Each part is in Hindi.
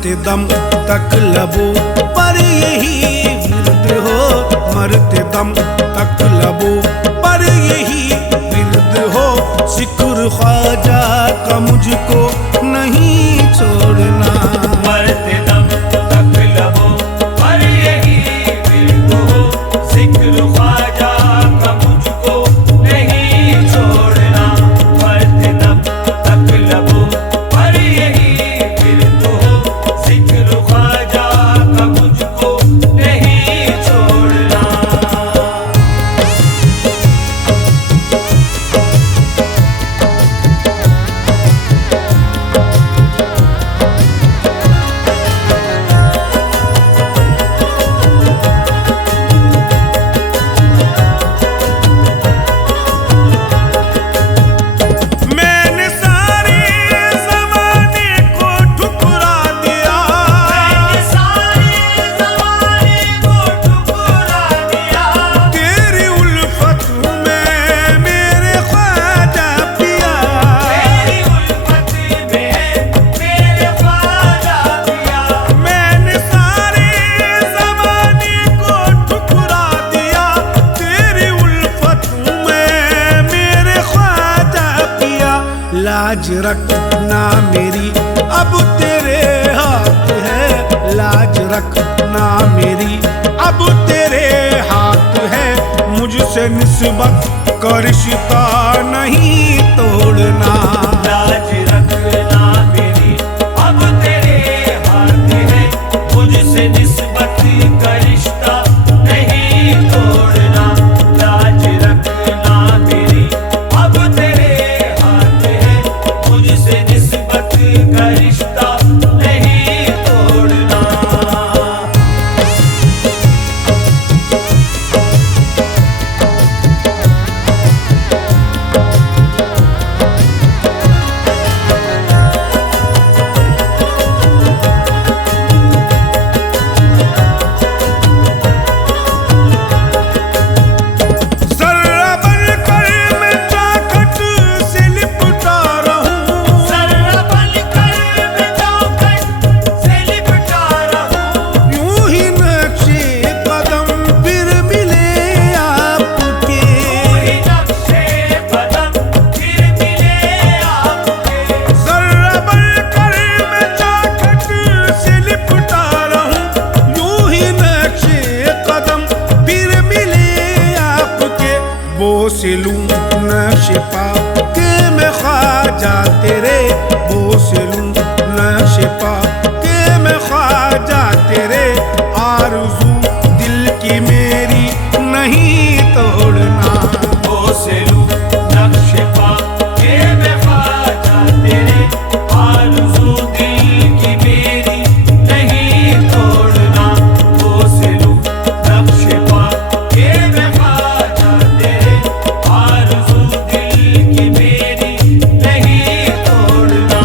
मरते दम तक लबों पर यही विरद हो, मरते दम तक लबों पर यही विरद हो। जिक्र ख्वाजा का मुझको नहीं छोड़ना, मरते दम तक लबों पर यही विरद हो। जिक्र ख्वाजा का मुझको नहीं छोड़ना, मरते दम तक लबों पर यही विरद हो। जिक्र ख्वाजा का मुझको नहीं छोड़ना। लाज रखना मेरी अब तेरे हाथ है, लाज रखना मेरी अब तेरे हाथ है। मुझसे निस्बत का रिश्ता नहीं तोड़ना, लाज रखना मेरी अब तेरे हाथ है। मुझसे निस्बत का रिश्ता नहीं तोड़ना, लाज रखना मेरी अब तेरे हाथ है। मुझसे निस्बत का रिश्ता नहीं तोड़ना। से लूं नक्शे पा के मैं ख्वाजा तेरे, वो से लूं नक्शे पा के मैं ख्वाजा तेरे। आरज़ू दिल की मेरी नहीं तोड़ना, वो से लूं नक्शे पा के मैं ख्वाजा तेरे। आरज़ू दिल की मेरी नहीं तोड़ना, वो से लूं नक्शे पा के मैं ख्वाजा तेरे। आरज़ू दिल की मेरी नहीं तोड़ना।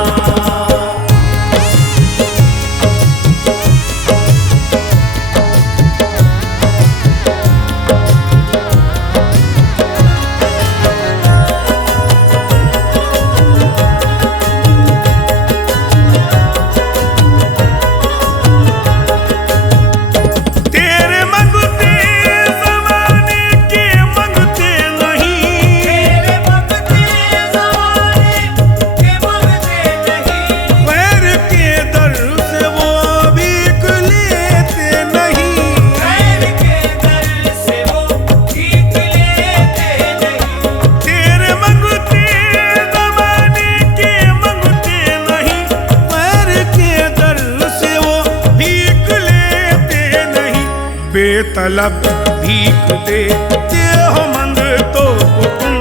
बेतलब भीख देते हो मंगतो को तुम,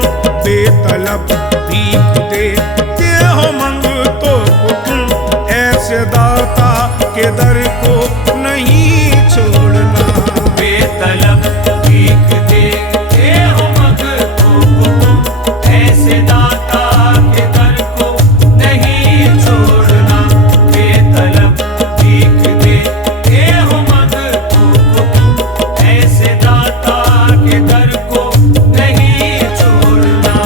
बेतलब भीख देते हो मंगतो को तुम। ऐसे दाता के दर को नहीं छोड़ना, बेतलब भीख देते हो मंगतो को तुम। ऐसे दाता के दर को नहीं छोड़ना, बेतलब भीख देते हो मंगतो को तुम। ऐसे दाता के दर को नहीं छोड़ना।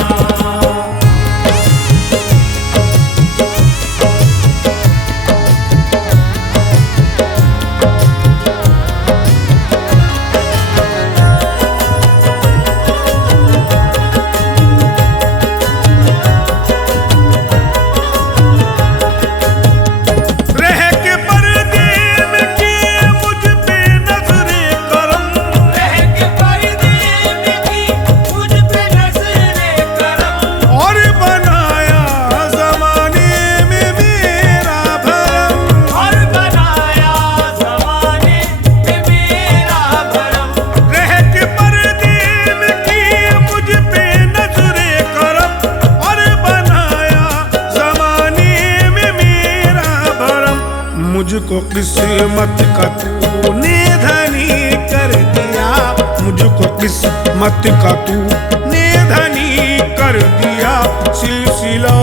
किस्मत का तूने धनी कर दिया, मुझको किस्मत का तूने धनी कर दिया। सिलसिला